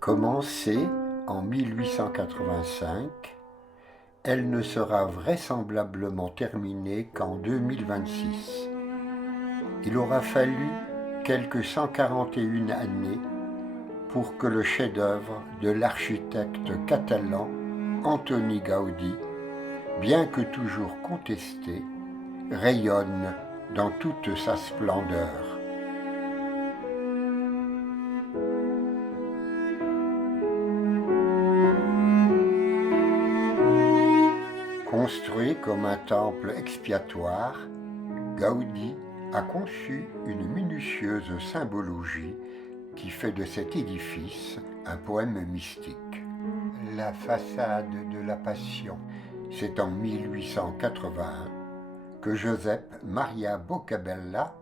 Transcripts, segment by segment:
Commencée en 1885, elle ne sera vraisemblablement terminée qu'en 2026. Il aura fallu quelques 141 années pour que le chef-d'œuvre de l'architecte catalan Antoni Gaudí, bien que toujours contesté, rayonne dans toute sa splendeur. Construit comme un temple expiatoire, Gaudí a conçu une minutieuse symbologie qui fait de cet édifice un poème mystique. La façade de la Passion, c'est en 1881 que Josep Maria Boccabella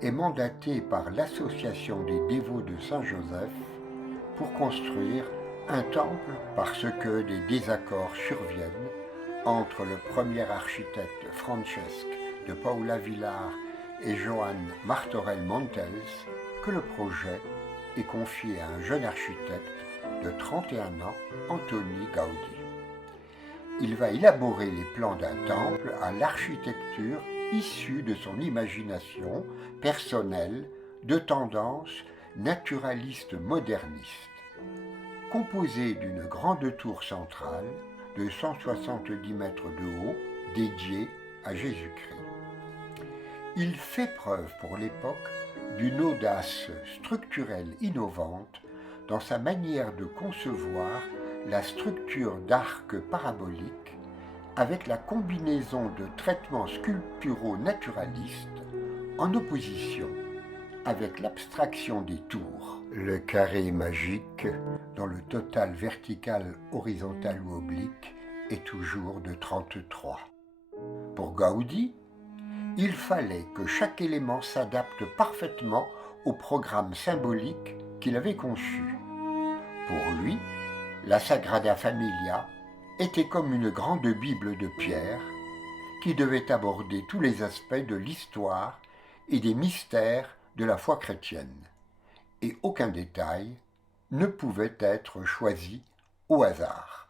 est mandaté par l'Association des dévots de Saint-Joseph pour construire un temple parce que des désaccords surviennent entre le premier architecte Francesc de Paula Villar et Joan Martorell Montels que le projet est confié à un jeune architecte de 31 ans, Antoni Gaudí. Il va élaborer les plans d'un temple à l'architecture issue de son imagination personnelle de tendance naturaliste moderniste. Composé d'une grande tour centrale de 170 mètres de haut dédiée à Jésus-Christ. Il fait preuve pour l'époque d'une audace structurelle innovante dans sa manière de concevoir la structure d'arcs paraboliques avec la combinaison de traitements sculpturaux naturalistes en opposition avec l'abstraction des tours. Le carré magique, dont le total vertical, horizontal ou oblique est toujours de 33. Pour Gaudí, il fallait que chaque élément s'adapte parfaitement au programme symbolique qu'il avait conçu. Pour lui, la Sagrada Familia était comme une grande Bible de pierre qui devait aborder tous les aspects de l'histoire et des mystères de la foi chrétienne, et aucun détail ne pouvait être choisi au hasard.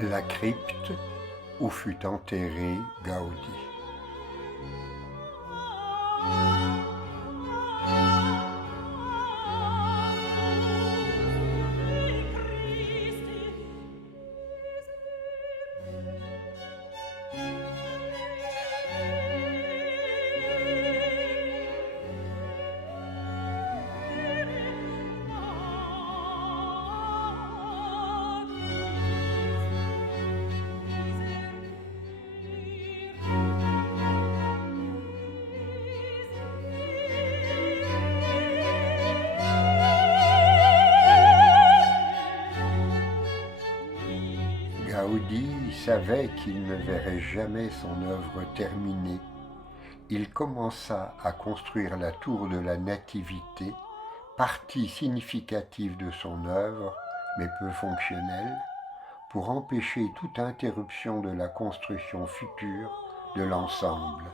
La crypte où fut enterré Gaudi. Gaudi savait qu'il ne verrait jamais son œuvre terminée. Il commença à construire la tour de la Nativité, partie significative de son œuvre, mais peu fonctionnelle, pour empêcher toute interruption de la construction future de l'ensemble.